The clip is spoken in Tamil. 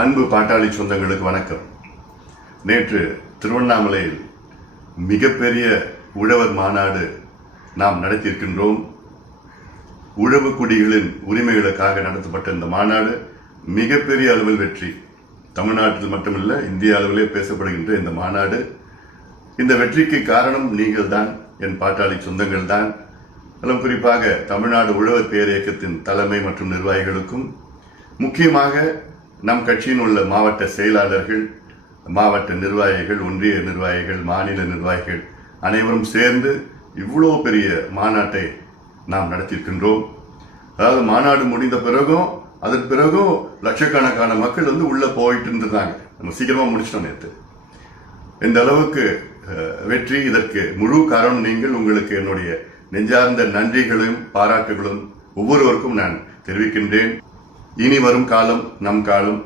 அன்பு பாட்டாளி சொந்தங்களுக்கு வணக்கம். நேற்று திருவண்ணாமலையில் மிகப்பெரிய உழவர் மாநாடு நாம் நடத்தியிருக்கின்றோம். உழவு குடிகளின் உரிமைகளுக்காக நடத்தப்பட்ட இந்த மாநாடு மிகப்பெரிய அளவில் வெற்றி. தமிழ்நாட்டில் மட்டுமல்ல, இந்திய அளவிலே பேசப்படுகின்ற இந்த மாநாடு, இந்த வெற்றிக்கு காரணம் நீங்கள் தான், என் பாட்டாளி சொந்தங்கள் தான். அதிலும் குறிப்பாக தமிழ்நாடு உழவர் பேரியக்கத்தின் தலைமை மற்றும் நிர்வாகிகளுக்கும், முக்கியமாக நம் கட்சியின் உள்ள மாவட்ட செயலாளர்கள், மாவட்ட நிர்வாகிகள், ஒன்றிய நிர்வாகிகள், மாநில நிர்வாகிகள் அனைவரும் சேர்ந்து இவ்வளோ பெரிய மாநாட்டை நாம் நடத்தியிருக்கின்றோம். அதாவது மாநாடு முடிந்த பிறகும் அதன் பிறகும் லட்சக்கணக்கான மக்கள் உள்ள போயிட்டு இருந்திருந்தாங்க. நம்ம சீக்கிரமா முடிச்சிட்டோம் நேற்று. இந்த அளவுக்கு வெற்றி. இதற்கு முழு காரணம் நீங்கள். உங்களுக்கு என்னுடைய நெஞ்சார்ந்த நன்றிகளும் பாராட்டுகளும் ஒவ்வொருவருக்கும் நான் தெரிவிக்கின்றேன். இனி வரும் காலம் நம் காலம்.